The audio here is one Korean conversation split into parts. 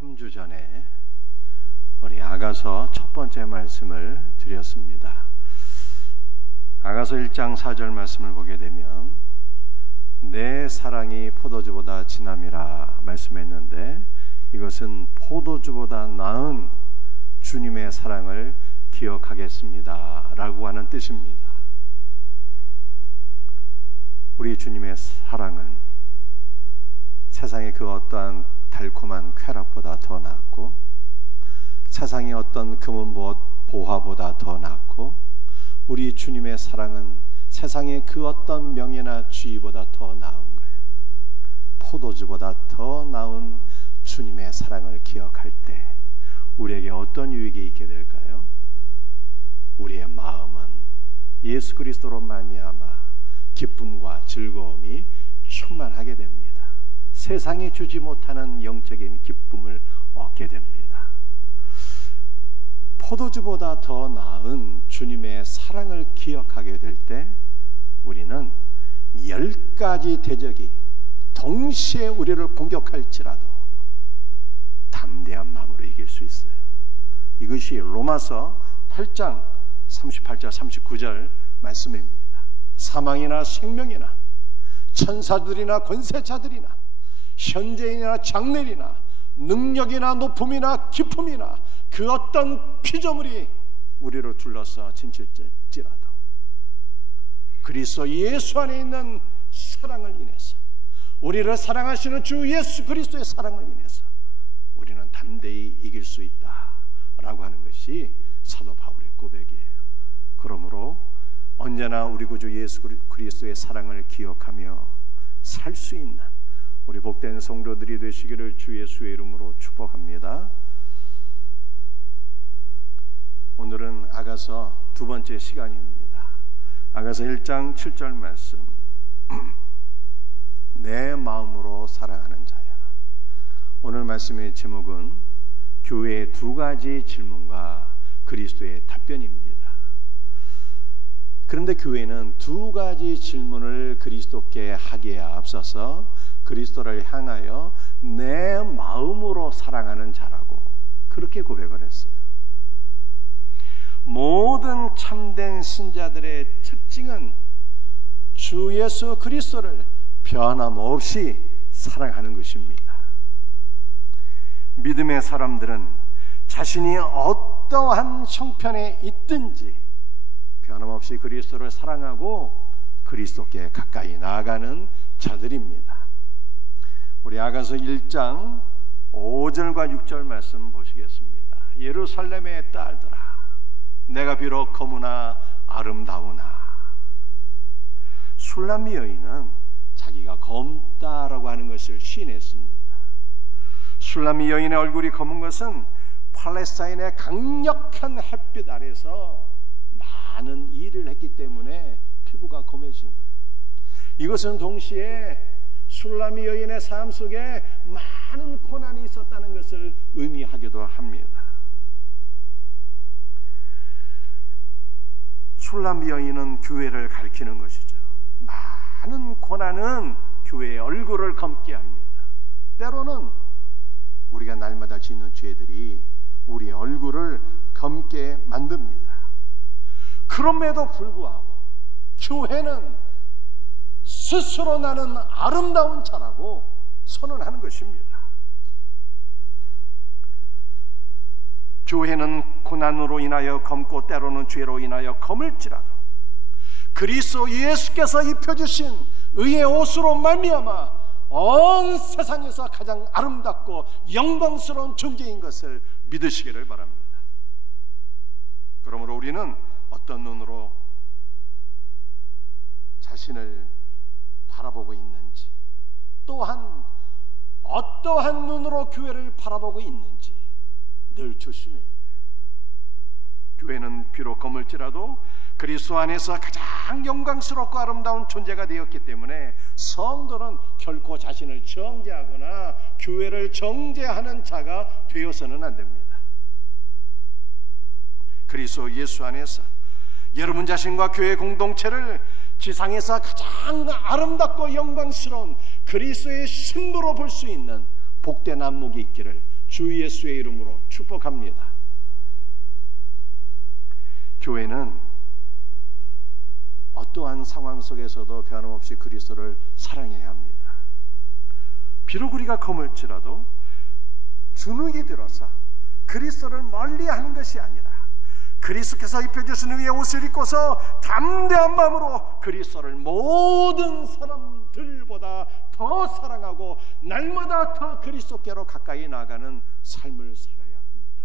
3주 전에 우리 아가서 첫 번째 말씀을 드렸습니다. 아가서 1장 4절 말씀을 보게 되면 내 사랑이 포도주보다 진함이라 말씀했는데, 이것은 포도주보다 나은 주님의 사랑을 기억하겠습니다 라고 하는 뜻입니다. 우리 주님의 사랑은 세상의 그 어떠한 달콤한 쾌락보다 더 낫고, 세상의 어떤 금은 보화보다 더 낫고, 우리 주님의 사랑은 세상의 그 어떤 명예나 지위보다 더 나은 거예요. 포도주보다 더 나은 주님의 사랑을 기억할 때 우리에게 어떤 유익이 있게 될까요? 우리의 마음은 예수 그리스도로 말미암아 기쁨과 즐거움이 충만하게 됩니다. 세상이 주지 못하는 영적인 기쁨을 얻게 됩니다. 포도주보다 더 나은 주님의 사랑을 기억하게 될 때 우리는 10가지 대적이 동시에 우리를 공격할지라도 담대한 마음으로 이길 수 있어요. 이것이 로마서 8장 38절 39절 말씀입니다. 사망이나 생명이나 천사들이나 권세자들이나 현재이나 장래이나 능력이나 높음이나 깊음이나 그 어떤 피조물이 우리를 둘러싸 진칠지라도 그리스도 예수 안에 있는 사랑을 인해서, 우리를 사랑하시는 주 예수 그리스도의 사랑을 인해서 우리는 담대히 이길 수 있다라고 하는 것이 사도 바울의 고백이에요. 그러므로 언제나 우리 구주 예수 그리스도의 사랑을 기억하며 살 수 있는 우리 복된 성도들이 되시기를 주 예수의 이름으로 축복합니다. 오늘은 아가서 두 번째 시간입니다. 아가서 1장 7절 말씀. 내 마음으로 사랑하는 자야. 오늘 말씀의 제목은 교회의 두 가지 질문과 그리스도의 답변입니다. 그런데 교회는 두 가지 질문을 그리스도께 하기에 앞서서 그리스도를 향하여 내 마음으로 사랑하는 자라고 그렇게 고백을 했어요. 모든 참된 신자들의 특징은 주 예수 그리스도를 변함없이 사랑하는 것입니다. 믿음의 사람들은 자신이 어떠한 형편에 있든지 변함없이 그리스도를 사랑하고 그리스도께 가까이 나아가는 자들입니다. 우리 아가서 1장 5절과 6절 말씀 보시겠습니다. 예루살렘의 딸들아, 내가 비록 검으나 아름다우나. 술람미 여인은 자기가 검다라고 하는 것을 시인했습니다. 술람미 여인의 얼굴이 검은 것은 팔레스타인의 강력한 햇빛 아래서 많은 일을 했기 때문에 피부가 검해진 거예요. 이것은 동시에 술람미 여인의 삶 속에 많은 고난이 있었다는 것을 의미하기도 합니다. 술람미 여인은 교회를 가리키는 것이죠. 많은 고난은 교회의 얼굴을 검게 합니다. 때로는 우리가 날마다 짓는 죄들이 우리의 얼굴을 검게 만듭니다. 그럼에도 불구하고 교회는 스스로 나는 아름다운 자라고 선언하는 것입니다. 교회는 고난으로 인하여 검고 때로는 죄로 인하여 검을지라도 그리스도 예수께서 입혀주신 의의 옷으로 말미암아 온 세상에서 가장 아름답고 영광스러운 존재인 것을 믿으시기를 바랍니다. 그러므로 우리는 어떤 눈으로 자신을 바라보고 있는지, 또한 어떠한 눈으로 교회를 바라보고 있는지 늘 조심해야 돼요. 교회는 비록 검을지라도 그리스도 안에서 가장 영광스럽고 아름다운 존재가 되었기 때문에 성도는 결코 자신을 정죄하거나 교회를 정죄하는 자가 되어서는 안 됩니다. 그리스도 예수 안에서 여러분 자신과 교회 공동체를 지상에서 가장 아름답고 영광스러운 그리스도의 신부로 볼 수 있는 복된 안목이 있기를 주 예수의 이름으로 축복합니다. 교회는 어떠한 상황 속에서도 변함없이 그리스도를 사랑해야 합니다. 비록 우리가 거물지라도 주눅이 들어서 그리스도를 멀리하는 것이 아니라 그리스도께서 입혀주신 위의 옷을 입고서 담대한 마음으로 그리스도를 모든 사람들보다 더 사랑하고 날마다 더 그리스도께로 가까이 나아가는 삶을 살아야 합니다.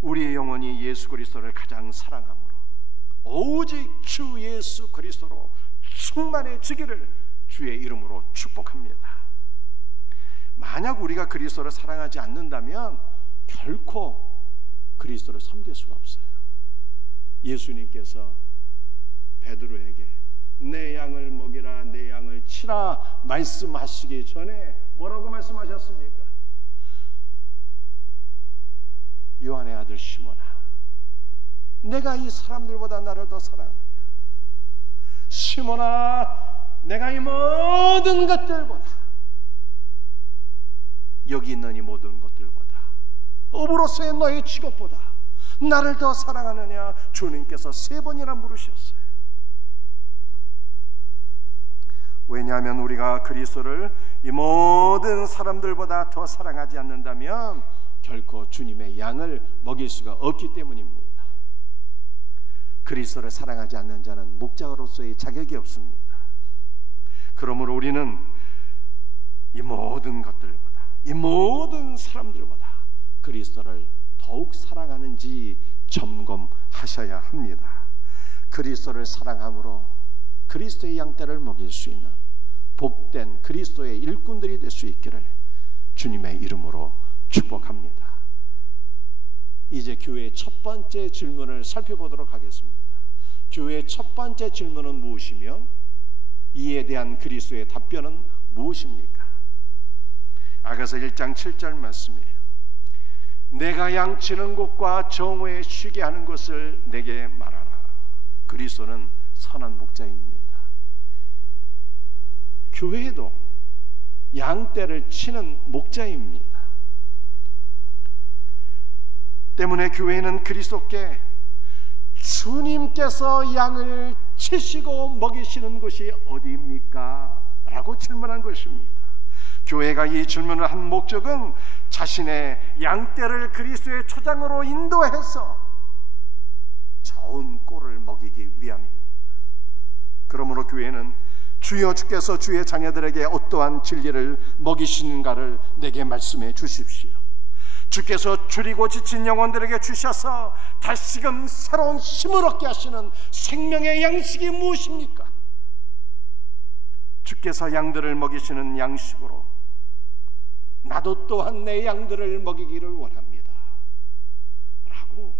우리의 영혼이 예수 그리스도를 가장 사랑함으로 오직 주 예수 그리스도로 충만해지기를 주의 이름으로 축복합니다. 만약 우리가 그리스도를 사랑하지 않는다면 결코 그리스도를 섬길 수가 없어요. 예수님께서 베드로에게 내 양을 먹이라, 내 양을 치라 말씀하시기 전에 뭐라고 말씀하셨습니까? 요한의 아들 시몬아, 내가 이 사람들보다 나를 더 사랑하느냐? 시몬아, 내가 이 모든 것들보다, 여기 있는 이 모든 것들보다, 업으로서의 너의 직업보다 나를 더 사랑하느냐? 주님께서 3번이나 물으셨어요. 왜냐하면 우리가 그리스도를 이 모든 사람들보다 더 사랑하지 않는다면 결코 주님의 양을 먹일 수가 없기 때문입니다. 그리스도를 사랑하지 않는 자는 목자로서의 자격이 없습니다. 그러므로 우리는 이 모든 것들보다, 이 모든 사람들보다 그리스도를 더욱 사랑하는지 점검하셔야 합니다. 그리스도를 사랑함으로 그리스도의 양떼를 먹일 수 있는 복된 그리스도의 일꾼들이 될 수 있기를 주님의 이름으로 축복합니다. 이제 교회의 첫 번째 질문을 살펴보도록 하겠습니다. 교회의 첫 번째 질문은 무엇이며 이에 대한 그리스도의 답변은 무엇입니까? 아가서 1장 7절 말씀이에요. 내가 양치는 곳과 정오에 쉬게 하는 것을 내게 말하라. 그리스도는 선한 목자입니다. 교회에도 양떼를 치는 목자입니다. 때문에 교회는 그리스도께 주님께서 양을 치시고 먹이시는 곳이 어디입니까? 라고 질문한 것입니다. 교회가 이 질문을 한 목적은 자신의 양떼를 그리스도의 초장으로 인도해서 좋은 꼴을 먹이기 위함입니다. 그러므로 교회는 주여 주께서 주의 자녀들에게 어떠한 진리를 먹이시는가를 내게 말씀해 주십시오. 주께서 줄이고 지친 영혼들에게 주셔서 다시금 새로운 힘을 얻게 하시는 생명의 양식이 무엇입니까? 주께서 양들을 먹이시는 양식으로 나도 또한 내 양들을 먹이기를 원합니다 라고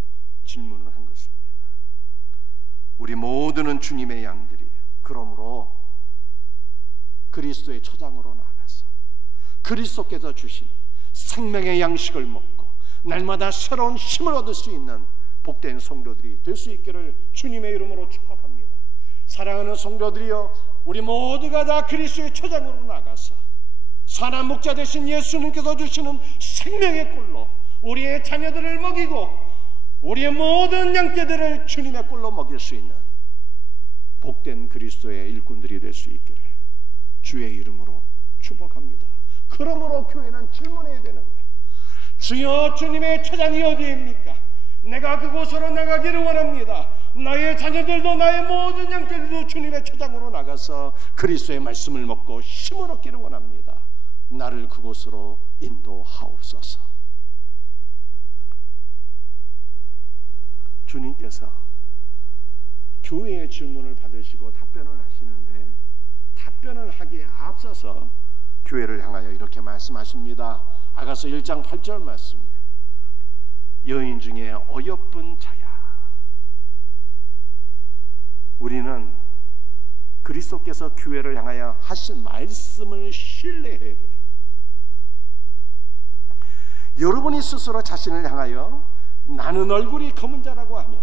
질문을 한 것입니다. 우리 모두는 주님의 양들이에요. 그러므로 그리스도의 초장으로 나가서 그리스도께서 주시는 생명의 양식을 먹고 날마다 새로운 힘을 얻을 수 있는 복된 성도들이 될 수 있기를 주님의 이름으로 축복합니다. 사랑하는 성도들이여, 우리 모두가 다 그리스도의 초장으로 나가서 선한 목자 되신 예수님께서 주시는 생명의 꼴로 우리의 자녀들을 먹이고 우리의 모든 양떼들을 주님의 꼴로 먹일 수 있는 복된 그리스도의 일꾼들이 될 수 있기를 주의 이름으로 축복합니다. 그러므로 교회는 질문해야 되는 거예요. 주여, 주님의 초장이 어디입니까? 내가 그곳으로 나가기를 원합니다. 나의 자녀들도 나의 모든 양떼들도 주님의 초장으로 나가서 그리스도의 말씀을 먹고 힘을 얻기를 원합니다. 나를 그곳으로 인도하옵소서. 주님께서 교회의 질문을 받으시고 답변을 하시는데 답변을 하기에 앞서서 교회를 향하여 이렇게 말씀하십니다. 아가서 1장 8절 말씀이에요. 여인 중에 어여쁜 자야. 우리는 그리스도께서 교회를 향하여 하신 말씀을 신뢰해야 돼요. 여러분이 스스로 자신을 향하여 나는 얼굴이 검은 자라고 하면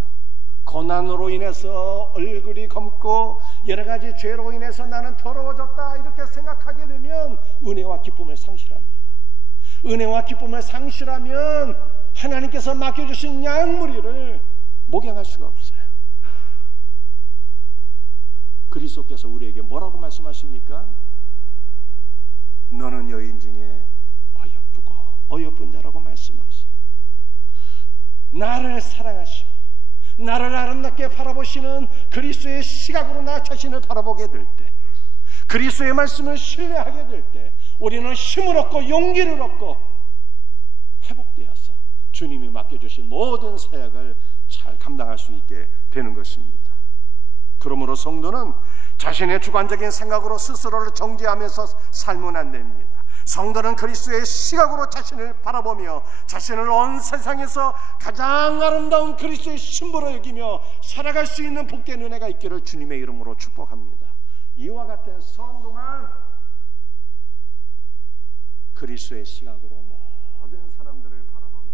고난으로 인해서 얼굴이 검고 여러 가지 죄로 인해서 나는 더러워졌다 이렇게 생각하게 되면 은혜와 기쁨을 상실합니다. 은혜와 기쁨을 상실하면 하나님께서 맡겨주신 양무리를 목양할 수가 없어요. 그리스도께서 우리에게 뭐라고 말씀하십니까? 너는 여인 중에 어여쁘고 어여쁜 자라고 말씀하세요. 나를 사랑하시고 나를 아름답게 바라보시는 그리스도의 시각으로 나 자신을 바라보게 될 때, 그리스도의 말씀을 신뢰하게 될 때 우리는 힘을 얻고 용기를 얻고 회복되어서 주님이 맡겨주신 모든 사역을 잘 감당할 수 있게 되는 것입니다. 그러므로 성도는 자신의 주관적인 생각으로 스스로를 정죄하면서 살면 안 됩니다. 성도는 그리스도의 시각으로 자신을 바라보며 자신을 온 세상에서 가장 아름다운 그리스도의 신부로 여기며 살아갈 수 있는 복된 은혜가 있기를 주님의 이름으로 축복합니다. 이와 같은 성도만 그리스도의 시각으로 모든 사람들을 바라보며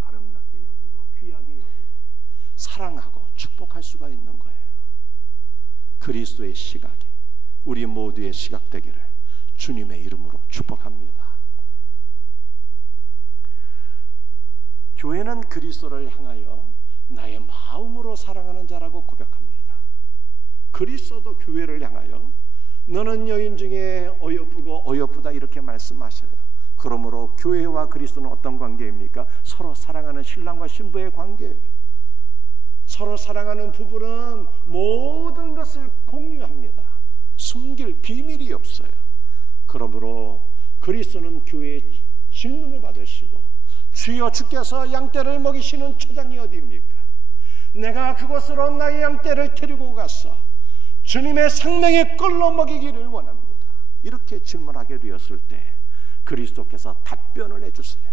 아름답게 여기고 귀하게 여기고 사랑하고 축복할 수가 있는 거예요. 그리스도의 시각이 우리 모두의 시각 되기를 주님의 이름으로 축복합니다. 교회는 그리스도를 향하여 나의 마음으로 사랑하는 자라고 고백합니다. 그리스도도 교회를 향하여 너는 여인 중에 어여쁘고 어여쁘다 이렇게 말씀하셔요. 그러므로 교회와 그리스도는 어떤 관계입니까? 서로 사랑하는 신랑과 신부의 관계예요. 서로 사랑하는 부부는 모든 것을 공유합니다. 숨길 비밀이 없어요. 그러므로 그리스도는 교회의 질문을 받으시고 주여 주께서 양떼를 먹이시는 초장이 어디입니까? 내가 그곳으로 나의 양떼를 데리고 가서 주님의 생명의 꼴로 먹이기를 원합니다. 이렇게 질문하게 되었을 때 그리스도께서 답변을 해주세요.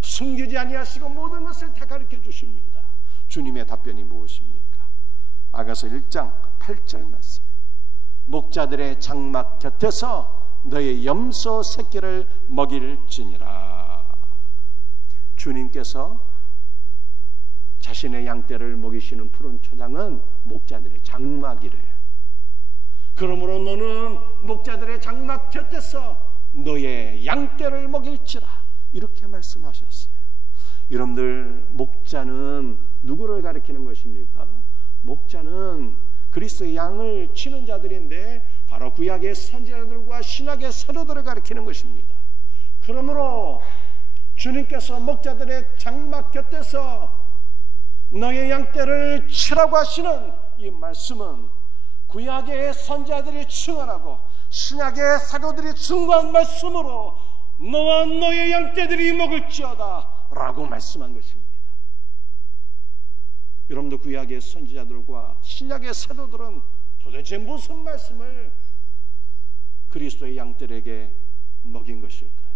숨기지 아니하시고 모든 것을 다 가르쳐 주십니다. 주님의 답변이 무엇입니까? 아가서 1장 8절 말씀. 목자들의 장막 곁에서 너의 염소 새끼를 먹일지니라. 주님께서 자신의 양떼를 먹이시는 푸른 초장은 목자들의 장막이래요. 그러므로 너는 목자들의 장막 곁에서 너의 양떼를 먹일지라 이렇게 말씀하셨어요. 여러분들, 목자는 누구를 가리키는 것입니까? 목자는 그리스도의 양을 치는 자들인데 바로 구약의 선지자들과 신약의 사도들을 가리키는 것입니다. 그러므로 주님께서 목자들의 장막 곁에서 너의 양떼를 치라고 하시는 이 말씀은 구약의 선지자들이 증언하고 신약의 사도들이 증거한 말씀으로 너와 너의 양떼들이 먹을지어다 라고 말씀한 것입니다. 여러분도 구약의 선지자들과 신약의 사도들은 도대체 무슨 말씀을 그리스도의 양떼에게 먹인 것일까요?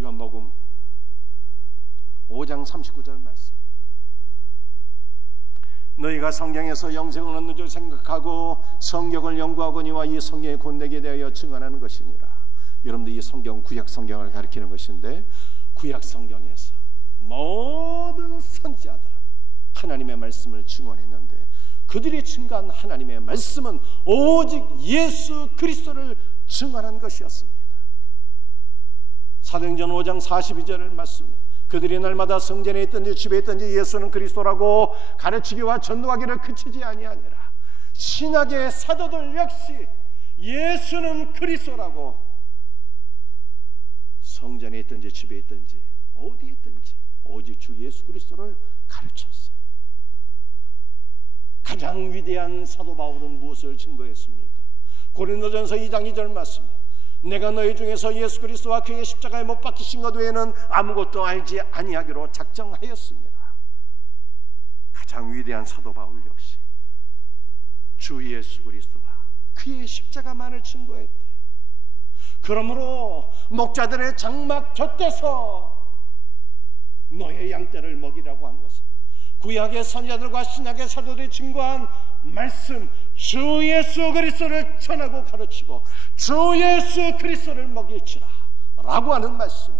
요한복음 5장 39절 말씀. 너희가 성경에서 영생을 얻는 줄 생각하고 성경을 연구하거니와 이 성경이 곧 내게 대하여 증언하는 것이니라. 여러분들, 이 성경 구약 성경을 가리키는 것인데 구약 성경에서 모든 선지자들은 하나님의 말씀을 증언했는데 그들이 증거한 하나님의 말씀은 오직 예수 그리스도를 증언한 것이었습니다. 사도행전 5장 42절을 말씀합니다. 그들이 날마다 성전에 있든지 집에 있든지 예수는 그리스도라고 가르치기와 전도하기를 그치지 아니하니라. 신약의 사도들 역시 예수는 그리스도라고 성전에 있든지 집에 있든지 어디에 있든지 오직 주 예수 그리스도를 가르쳤어요. 가장 위대한 사도 바울은 무엇을 증거했습니까? 고린도전서 2장 2절 말씀입니다. 내가 너희 중에서 예수 그리스도와 그의 십자가에 못 박히신 것 외에는 아무것도 알지 아니하기로 작정하였습니다. 가장 위대한 사도 바울 역시 주 예수 그리스도와 그의 십자가만을 증거했대요. 그러므로 목자들의 장막 곁에서 너의 양떼를 먹이라고 한 것은 구약의 선지자들과 신약의 사도들이 증거한 말씀, 주 예수 그리스도를 전하고 가르치고 주 예수 그리스도를 먹일지라 라고 하는 말씀은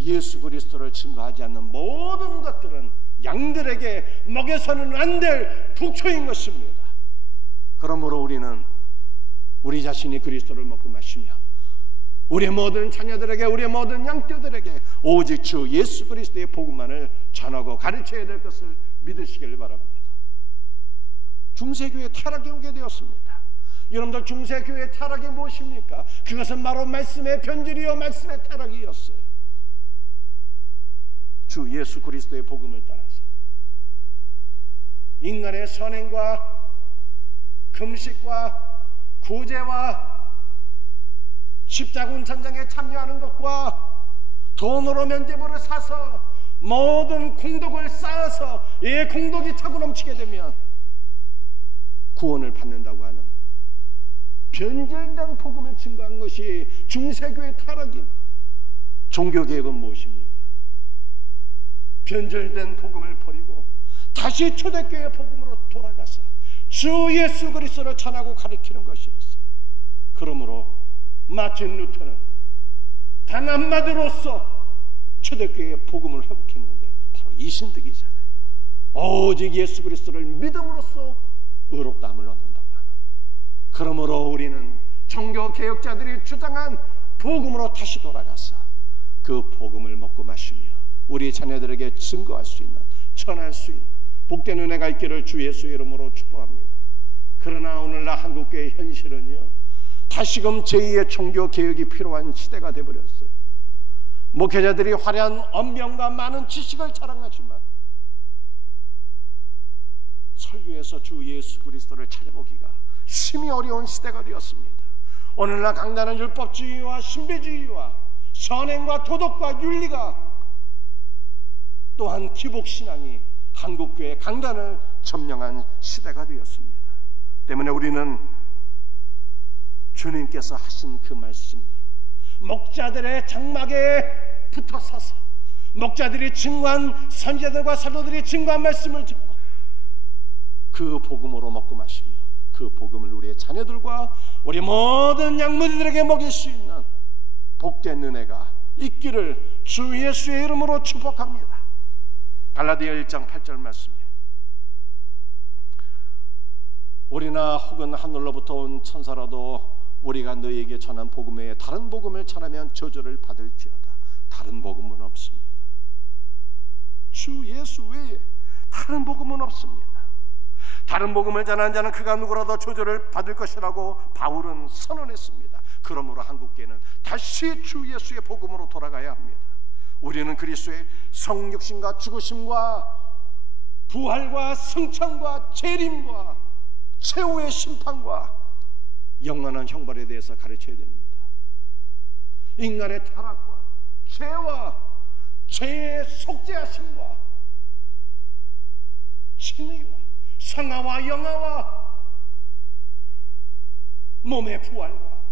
예수 그리스도를 증거하지 않는 모든 것들은 양들에게 먹여서는 안 될 독초인 것입니다. 그러므로 우리는 우리 자신이 그리스도를 먹고 마시며 우리의 모든 자녀들에게, 우리의 모든 양떼들에게 오직 주 예수 그리스도의 복음만을 전하고 가르쳐야 될 것을 믿으시길 바랍니다. 중세교회 타락이 오게 되었습니다. 여러분들, 중세교회 타락이 무엇입니까? 그것은 바로 말씀의 변질이요 말씀의 타락이었어요. 주 예수 그리스도의 복음을 따라서 인간의 선행과 금식과 구제와 십자군 전쟁에 참여하는 것과 돈으로 면죄부를 사서 모든 공덕을 쌓아서 이 공덕이 차고 넘치게 되면 구원을 받는다고 하는 변질된 복음을 증거한 것이 중세교의 타락입니다. 종교개혁은 무엇입니까? 변질된 복음을 버리고 다시 초대교회 복음으로 돌아가서 주 예수 그리스도를 전하고 가르치는 것이었어요. 그러므로 마틴 루터는 단 한마디로서 초대교회의 복음을 회복했는데 바로 이 신득이잖아요. 오직 예수 그리스도를 믿음으로써 의롭다함을 얻는다고 하는. 그러므로 우리는 종교개혁자들이 주장한 복음으로 다시 돌아가서 그 복음을 먹고 마시며 우리 자녀들에게 증거할 수 있는, 전할 수 있는 복된 은혜가 있기를 주 예수의 이름으로 축복합니다. 그러나 오늘날 한국교회의 현실은요, 다시금 제2의 종교개혁이 필요한 시대가 되어버렸어요. 목회자들이 화려한 언명과 많은 지식을 자랑하지만 설교에서 주 예수 그리스도를 찾아보기가 심히 어려운 시대가 되었습니다. 오늘날 강단은 율법주의와 신비주의와 선행과 도덕과 윤리가 또한 기복신앙이 한국교회 강단을 점령한 시대가 되었습니다. 때문에 우리는 주님께서 하신 그 말씀대로 목자들의 장막에 붙어 서서 목자들이 증거한, 선지자들과 사도들이 증거한 말씀을 듣고 그 복음으로 먹고 마시며 그 복음을 우리의 자녀들과 우리 모든 양무리들에게 먹일 수 있는 복된 은혜가 있기를 주 예수의 이름으로 축복합니다. 갈라디아 1장 8절 말씀에 우리나 혹은 하늘로부터 온 천사라도 우리가 너희에게 전한 복음 외에 다른 복음을 전하면 저주를 받을지어다. 다른 복음은 없습니다. 주 예수 외에 다른 복음은 없습니다. 다른 복음을 전하는 자는 그가 누구라도 저주를 받을 것이라고 바울은 선언했습니다. 그러므로 한국교회는 다시 주 예수의 복음으로 돌아가야 합니다. 우리는 그리스도의 성육신과 죽으심과 부활과 승천과 재림과 최후의 심판과 영원한 형벌에 대해서 가르쳐야 됩니다. 인간의 타락과 죄와 죄의 속죄하심과 진리와 성화와 영화와 몸의 부활과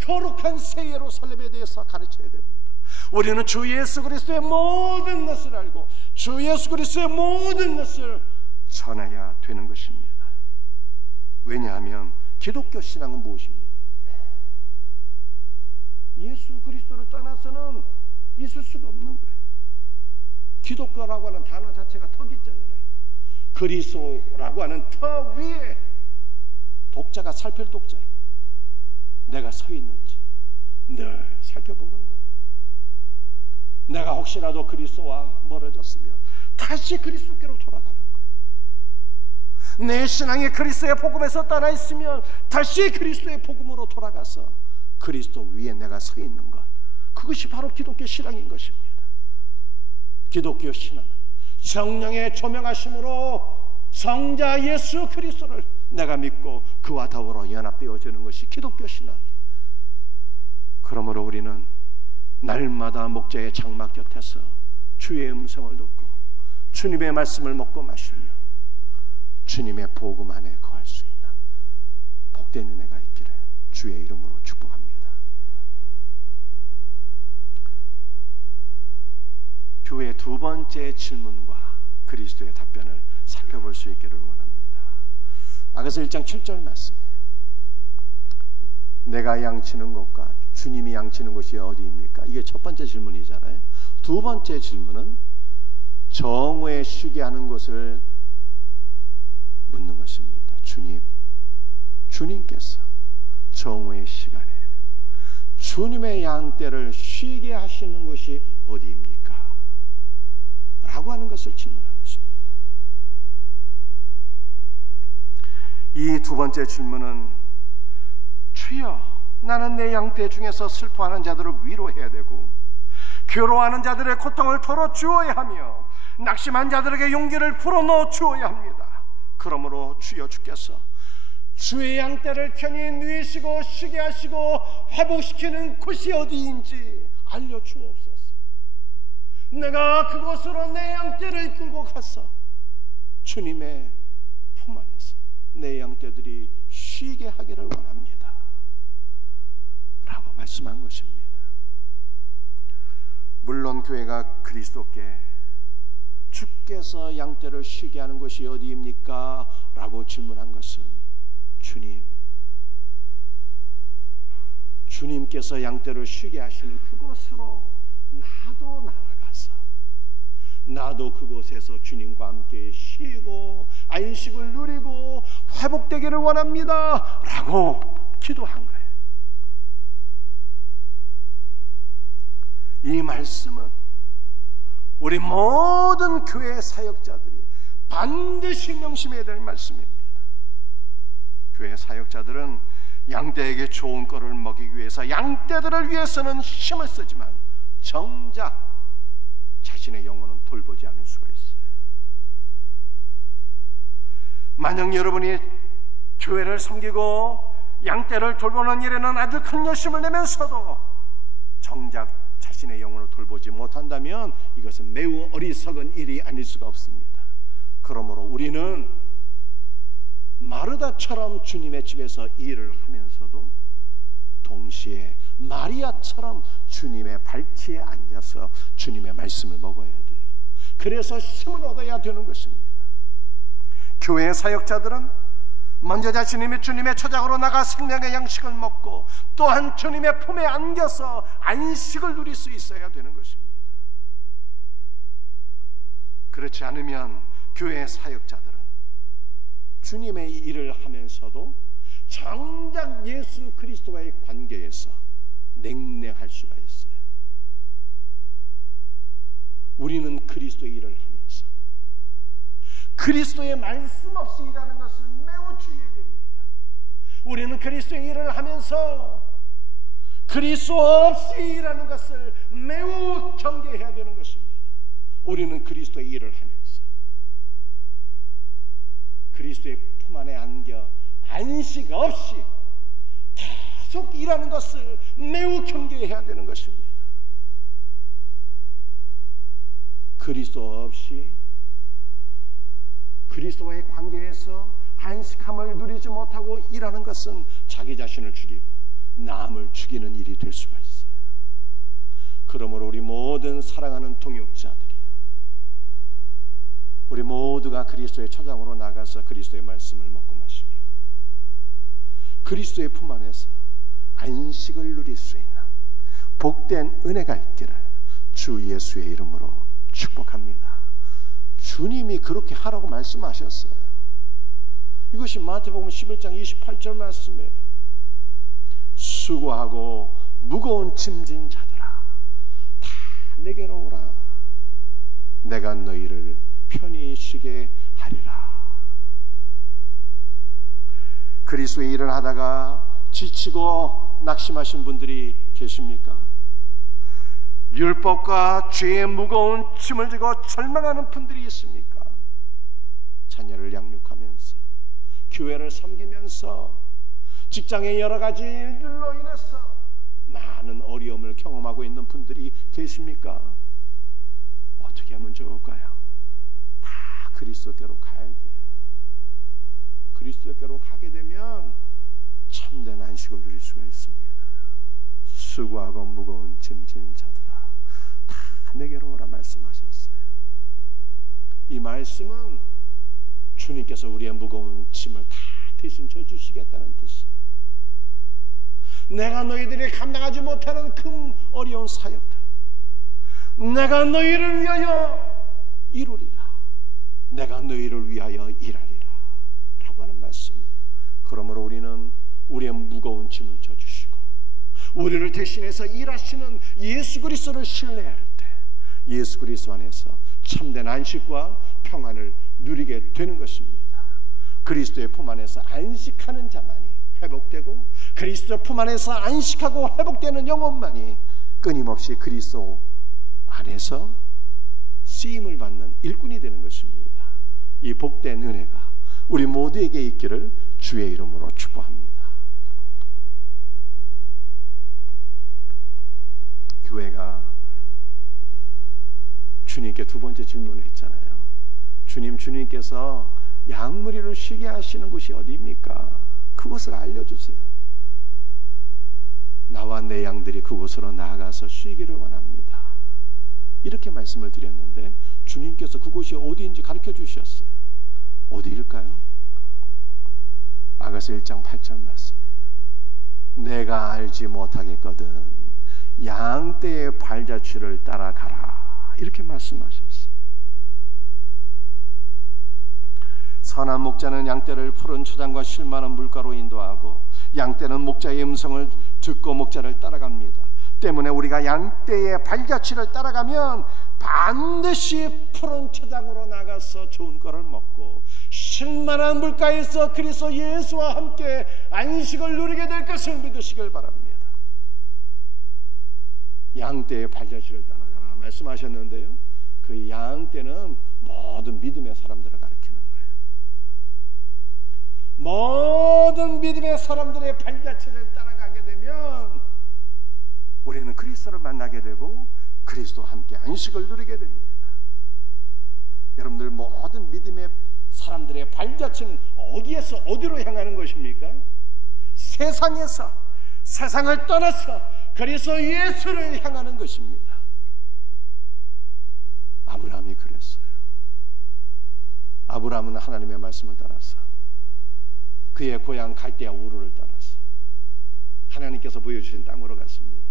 거룩한 새 예루살렘에 대해서 가르쳐야 됩니다. 우리는 주 예수 그리스도의 모든 것을 알고 주 예수 그리스도의 모든 것을 전해야 되는 것입니다. 왜냐하면 기독교 신앙은 무엇입니까? 예수 그리스도를 떠나서는 있을 수가 없는 거예요. 기독교라고 하는 단어 자체가 턱있잖아요. 그리스도라고 하는 터 위에 독자가 살필 독자예요. 내가 서 있는지 늘 살펴보는 거예요. 내가 혹시라도 그리스도와 멀어졌으면 다시 그리스도께로 돌아가는 거예요. 내 신앙이 그리스도의 복음에서 떠나 있으면 다시 그리스도의 복음으로 돌아가서 그리스도 위에 내가 서 있는 것, 그것이 바로 기독교 신앙인 것입니다. 기독교 신앙은 성령의 조명하심으로 성자 예수 그리스도를 내가 믿고 그와 더불어 연합되어지는 것이 기독교 신앙이에요. 그러므로 우리는 날마다 목자의 장막 곁에서 주의 음성을 듣고 주님의 말씀을 먹고 마시며 주님의 복음 안에 거할 수 있는 복된 은혜가 있기를 주의 이름으로 축복합니다. 교회의 두 번째 질문과 그리스도의 답변을 살펴볼 수 있기를 원합니다. 아가서 1장 7절 말씀이에요. 내가 양치는 곳과 주님이 양치는 곳이 어디입니까? 이게 첫 번째 질문이잖아요. 두 번째 질문은 정오에 쉬게 하는 것을 묻는 것입니다. 주님께서 정오의 시간에 주님의 양떼를 쉬게 하시는 곳이 어디입니까? 라고 하는 것을 질문한 것입니다. 이 두 번째 질문은, 주여, 나는 내 양떼 중에서 슬퍼하는 자들을 위로해야 되고 괴로워하는 자들의 고통을 털어주어야 하며 낙심한 자들에게 용기를 불어넣어 주어야 합니다. 그러므로 주여, 주께서 주의 양떼를 편히 누이시고 쉬게 하시고 회복시키는 곳이 어디인지 알려주옵소서. 내가 그곳으로 내 양떼를 끌고 가서 주님의 품 안에서 내 양떼들이 쉬게 하기를 원합니다 라고 말씀한 것입니다. 물론 교회가 그리스도께 주께서 양떼를 쉬게 하는 곳이 어디입니까? 라고 질문한 것은, 주님께서 양떼를 쉬게 하시는 그곳으로 나도 나아가서 나도 그곳에서 주님과 함께 쉬고 안식을 누리고 회복되기를 원합니다 라고 기도한 거예요. 이 말씀은 우리 모든 교회 사역자들이 반드시 명심해야 될 말씀입니다. 교회 사역자들은 양떼에게 좋은 꼴을 먹이기 위해서, 양떼들을 위해서는 힘을 쓰지만 정작 자신의 영혼은 돌보지 않을 수가 있어요. 만약 여러분이 교회를 섬기고 양떼를 돌보는 일에는 아주 큰 열심을 내면서도 정작 자신의 영혼을 돌보지 못한다면 이것은 매우 어리석은 일이 아닐 수가 없습니다. 그러므로 우리는 마르다처럼 주님의 집에서 일을 하면서도 동시에 마리아처럼 주님의 발치에 앉아서 주님의 말씀을 먹어야 돼요. 그래서 힘을 얻어야 되는 것입니다. 교회 사역자들은 먼저 자신이 주님의 처장으로 나가 생명의 양식을 먹고 또한 주님의 품에 안겨서 안식을 누릴 수 있어야 되는 것입니다. 그렇지 않으면 교회 사역자들은 주님의 일을 하면서도 정작 예수 그리스도와의 관계에서 냉랭할 수가 있어요. 우리는 그리스도의 일을 하면서 그리스도의 말씀 없이 일하는 것을 매우 주의해야 됩니다. 우리는 그리스도의 일을 하면서 그리스도 없이 일하는 것을 매우 경계해야 되는 것입니다. 우리는 그리스도의 일을 하면서 그리스도의 품 안에 안겨 안식 없이 계속 일하는 것을 매우 경계해야 되는 것입니다. 그리스도 없이 그리스도와의 관계에서 안식함을 누리지 못하고 일하는 것은 자기 자신을 죽이고 남을 죽이는 일이 될 수가 있어요. 그러므로 우리 모든 사랑하는 동역자들이요, 우리 모두가 그리스도의 처장으로 나가서 그리스도의 말씀을 먹고 마시며 그리스도의 품 안에서 안식을 누릴 수 있는 복된 은혜가 있기를 주 예수의 이름으로 축복합니다. 주님이 그렇게 하라고 말씀하셨어요. 이것이 마태복음 11장 28절 말씀이에요. 수고하고 무거운 짐진 자들아, 다 내게로 오라. 내가 너희를 편히 쉬게 하리라. 그리스도의 일을 하다가 지치고 낙심하신 분들이 계십니까? 율법과 죄의 무거운 짐을 지고 절망하는 분들이 있습니까? 자녀를 양육하면서 교회를 섬기면서 직장의 여러 가지 일들로 인해서 많은 어려움을 경험하고 있는 분들이 계십니까? 어떻게 하면 좋을까요? 다 그리스도께로 가야 돼요. 그리스도께로 가게 되면 참된 안식을 누릴 수가 있습니다. 수고하고 무거운 짐진 자들아, 다 내게로 오라 말씀하셨어요. 이 말씀은 주님께서 우리의 무거운 짐을 다 대신 져주시겠다는 뜻이에요. 내가 너희들이 감당하지 못하는 큰 어려운 사역들, 내가 너희를 위하여 이루리라. 내가 너희를 위하여 일하리라 라고 하는 말씀이에요. 그러므로 우리는 우리의 무거운 짐을 져주시고 우리를 대신해서 일하시는 예수 그리스도를 신뢰할 때 예수 그리스도 안에서 참된 안식과 평안을 누리게 되는 것입니다. 그리스도의 품 안에서 안식하는 자만이 회복되고 그리스도 품 안에서 안식하고 회복되는 영혼만이 끊임없이 그리스도 안에서 쓰임을 받는 일꾼이 되는 것입니다. 이 복된 은혜가 우리 모두에게 있기를 주의 이름으로 축복합니다. 교회가 주님께 두 번째 질문을 했잖아요. 주님께서 양무리를 쉬게 하시는 곳이 어디입니까? 그곳을 알려주세요. 나와 내 양들이 그곳으로 나아가서 쉬기를 원합니다. 이렇게 말씀을 드렸는데 주님께서 그곳이 어디인지 가르쳐 주셨어요. 어디일까요? 아가서 1장 8절 말씀이에요. 내가 알지 못하겠거든 양떼의 발자취를 따라가라 이렇게 말씀하셨어요. 선한 목자는 양떼를 푸른 초장과 쉴 만한 물가로 인도하고 양떼는 목자의 음성을 듣고 목자를 따라갑니다. 때문에 우리가 양떼의 발자취를 따라가면 반드시 푸른 초장으로 나가서 좋은 거를 먹고 쉴 만한 물가에서 그리스도 예수와 함께 안식을 누리게 될 것을 믿으시길 바랍니다. 양떼의 발자취를 따라가라 말씀하셨는데요, 그 양떼는 모든 믿음의 사람들을 가리키는 거예요. 모든 믿음의 사람들의 발자취를 따라가게 되면 우리는 그리스도를 만나게 되고 그리스도와 함께 안식을 누리게 됩니다. 여러분들 모든 믿음의 사람들의 발자취는 어디에서 어디로 향하는 것입니까? 세상에서, 세상을 떠나서 그리스도 예수를 향하는 것입니다. 아브라함이 그랬어요. 아브라함은 하나님의 말씀을 따라서 그의 고향 갈대아 우르를 떠나서 하나님께서 보여주신 땅으로 갔습니다.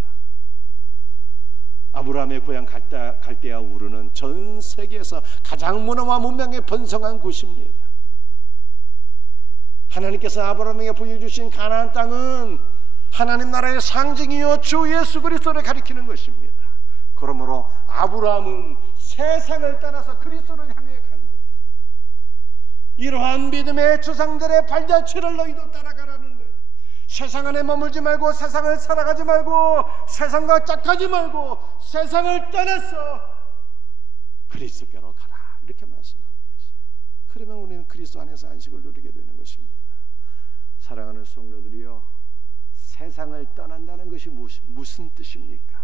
아브라함의 고향 갈대아 우르는 전 세계에서 가장 문화와 문명에 번성한 곳입니다. 하나님께서 아브라함에게 보여주신 가나안 땅은 하나님 나라의 상징이요 주 예수 그리스도를 가리키는 것입니다. 그러므로 아브라함은 세상을 따라서 그리스도를 향해 간 거예요. 이러한 믿음의 조상들의 발자취를 너희도 따라가라는 거예요. 세상 안에 머물지 말고 세상을 살아가지 말고 세상과 짝하지 말고 세상을 떠나서 그리스도께로 가라 이렇게 말씀하고 계세요. 그러면 우리는 그리스도 안에서 안식을 누리게 되는 것입니다. 사랑하는 성도들이여, 세상을 떠난다는 것이 무슨 뜻입니까?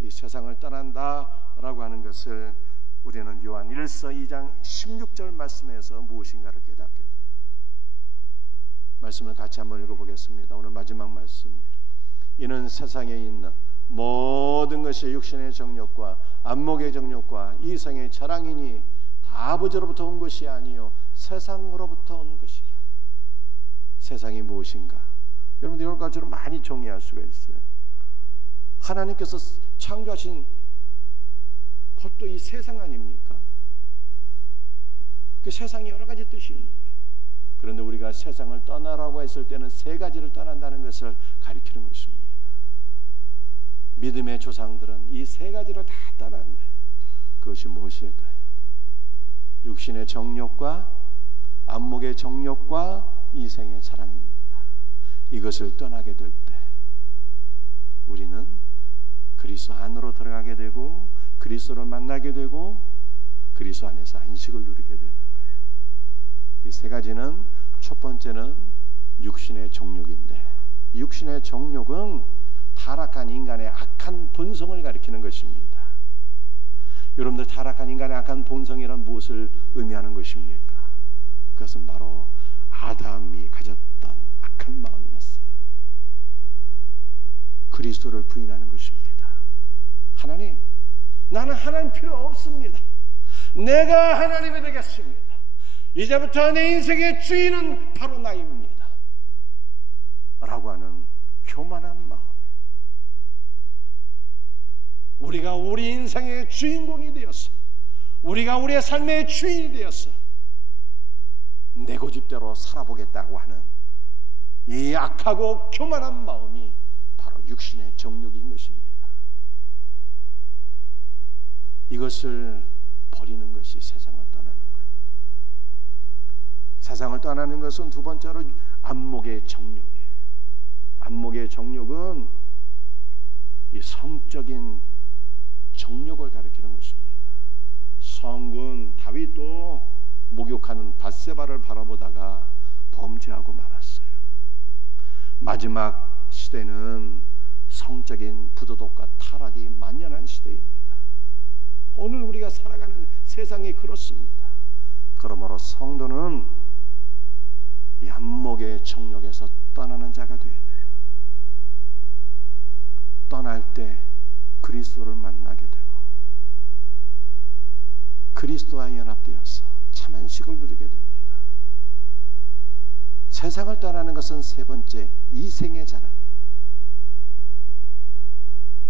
이 세상을 떠난다라고 하는 것을 우리는 요한 1서 2장 16절 말씀에서 무엇인가를 깨닫게 돼요. 말씀을 같이 한번 읽어보겠습니다. 오늘 마지막 말씀이에요. 이는 세상에 있는 모든 것이 육신의 정욕과 안목의 정욕과 이생의 자랑이니 다 아버지로부터 온 것이 아니요 세상으로부터 온 것이라. 세상이 무엇인가? 여러분들 여러 가지로 많이 정의할 수가 있어요. 하나님께서 창조하신 것도 이 세상 아닙니까? 그 세상에 여러 가지 뜻이 있는 거예요. 그런데 우리가 세상을 떠나라고 했을 때는 세 가지를 떠난다는 것을 가리키는 것입니다. 믿음의 조상들은 이 세 가지를 다 떠난 거예요. 그것이 무엇일까요? 육신의 정욕과 안목의 정욕과 이생의 자랑입니다. 이것을 떠나게 될 때 우리는 그리스도 안으로 들어가게 되고 그리스도를 만나게 되고 그리스도 안에서 안식을 누리게 되는 거예요. 이 세 가지는, 첫 번째는 육신의 정욕인데, 육신의 정욕은 타락한 인간의 악한 본성을 가리키는 것입니다. 여러분들, 타락한 인간의 악한 본성이란 무엇을 의미하는 것입니까? 그것은 바로 아담이 가졌던 악한 마음이었어요. 그리스도를 부인하는 것입니다. 하나님, 나는 하나님 필요 없습니다. 내가 하나님이 되겠습니다. 이제부터 내 인생의 주인은 바로 나입니다 라고 하는 교만한 마음. 우리가 우리 인생의 주인공이 되었어요. 우리가 우리의 삶의 주인이 되어서 내 고집대로 살아보겠다고 하는 이 악하고 교만한 마음이 바로 육신의 정욕인 것입니다. 이것을 버리는 것이 세상을 떠나는 거예요. 세상을 떠나는 것은 두 번째로 안목의 정욕이에요. 안목의 정욕은 이 성적인 정욕을 가리키는 것입니다. 성군 다윗도 목욕하는 밧세바를 바라보다가 범죄하고 말았어요. 마지막 시대는 성적인 부도덕과 타락이 만연한 시대입니다. 오늘 우리가 살아가는 세상이 그렇습니다. 그러므로 성도는 이 안목의 정욕에서 떠나는 자가 되어야 돼요. 떠날 때 그리스도를 만나게 되고 그리스도와 연합되어서 참 안식을 누리게 됩니다. 세상을 떠나는 것은 세 번째, 이생의 자랑이에요.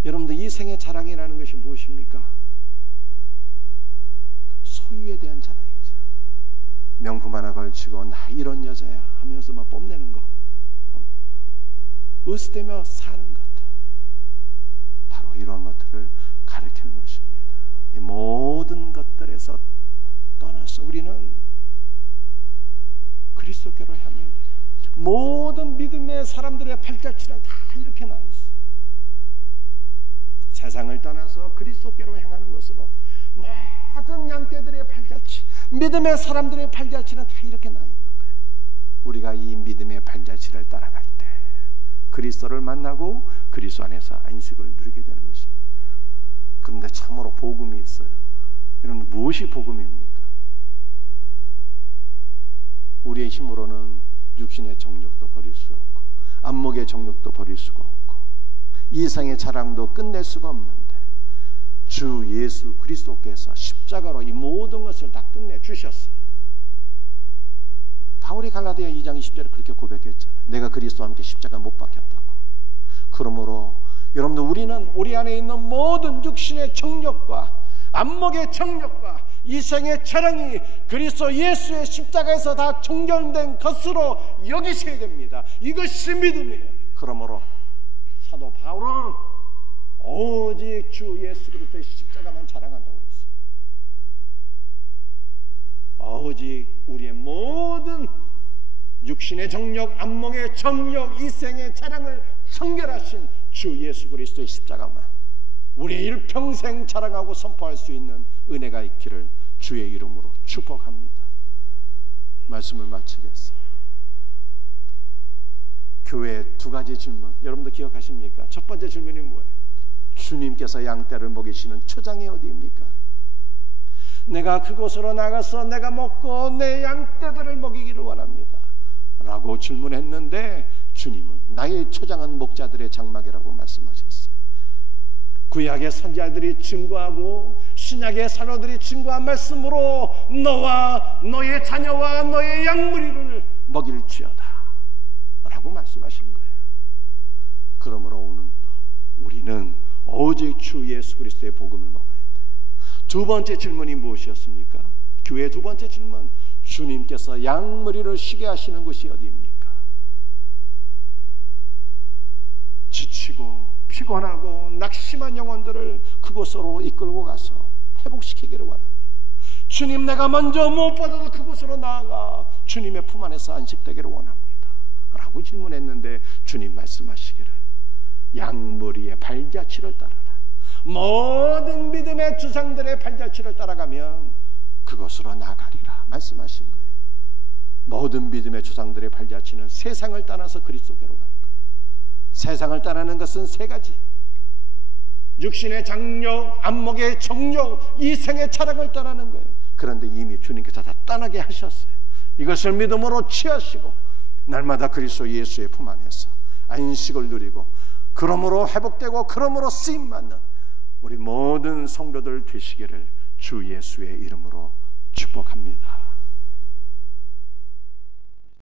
여러분들 이생의 자랑이라는 것이 무엇입니까? 소유에 대한 자랑이죠. 명품 하나 걸치고 나 이런 여자야 하면서 막 뽐내는 거, 으스대며 사는 것들, 바로 이러한 것들을 가리키는 것입니다. 이 모든 것들에서 떠나서 우리는 그리스도께로 향해야 돼요. 모든 믿음의 사람들의 팔자취는 다 이렇게 나 있어요. 세상을 떠나서 그리스도께로 향하는 것으로 모든 양떼들의 팔자취, 믿음의 사람들의 팔자취는 다 이렇게 나 있는 거예요. 우리가 이 믿음의 팔자취를 따라갈 때 그리스도를 만나고 그리스도 안에서 안식을 누리게 되는 것입니다. 그런데 참으로 복음이 있어요. 여러분, 무엇이 복음입니까? 우리의 힘으로는 육신의 정욕도 버릴 수 없고 안목의 정욕도 버릴 수가 없고 이생의 자랑도 끝낼 수가 없는데 주 예수 그리스도께서 십자가로 이 모든 것을 다 끝내주셨어요. 바울이 갈라디아 2장 20절에 그렇게 고백했잖아요. 내가 그리스도와 함께 십자가 못 박혔다고. 그러므로 여러분들, 우리는 우리 안에 있는 모든 육신의 정욕과 안목의 정욕과 이생의 자랑이 그리스도 예수의 십자가에서 다 종결된 것으로 여기셔야 됩니다. 이것이 믿음이에요. 그러므로 사도 바울은 오직 주 예수 그리스도의 십자가만 자랑한다고 그랬어요. 오직 우리의 모든 육신의 정욕, 안목의 정욕, 이생의 자랑을 청결하신 주 예수 그리스도의 십자가만 우리의 일평생 자랑하고 선포할 수 있는 은혜가 있기를 주의 이름으로 축복합니다. 말씀을 마치겠습니다. 교회 두 가지 질문 여러분들 기억하십니까? 첫 번째 질문이 뭐예요? 주님께서 양떼를 먹이시는 초장이 어디입니까? 내가 그곳으로 나가서 내가 먹고 내 양떼들을 먹이기를 원합니다 라고 질문했는데 주님은 나의 초장은 목자들의 장막이라고 말씀하셨어요. 구약의 선지자들이 증거하고 신약의 사도들이 증거한 말씀으로 너와 너의 자녀와 너의 양무리를 먹일지어다 라고 말씀하신 거예요. 그러므로 오늘 우리는 오직 주 예수 그리스도의 복음을 먹어야 돼요. 두 번째 질문이 무엇이었습니까? 교회의 두 번째 질문, 주님께서 양무리를 쉬게 하시는 곳이 어디입니까? 지치고 피곤하고 낙심한 영혼들을 그곳으로 이끌고 가서 회복시키기를 원합니다. 주님, 내가 먼저 무엇보다도 그곳으로 나아가 주님의 품 안에서 안식되기를 원합니다 라고 질문했는데 주님 말씀하시기를 양무리의 발자취를 따라라. 모든 믿음의 주상들의 발자취를 따라가면 그것으로 나가리라 말씀하신 거예요. 모든 믿음의 주상들의 발자취는 세상을 떠나서 그리스도께로 가는 거예요. 세상을 떠나는 것은 세 가지, 육신의 장욕, 안목의 정욕, 이생의 자랑을 떠나는 거예요. 그런데 이미 주님께서 다 떠나게 하셨어요. 이것을 믿음으로 취하시고 날마다 그리스도 예수의 품 안에서 안식을 누리고 그러므로 회복되고 그러므로 쓰임받는 우리 모든 성도들 되시기를 주 예수의 이름으로 축복합니다.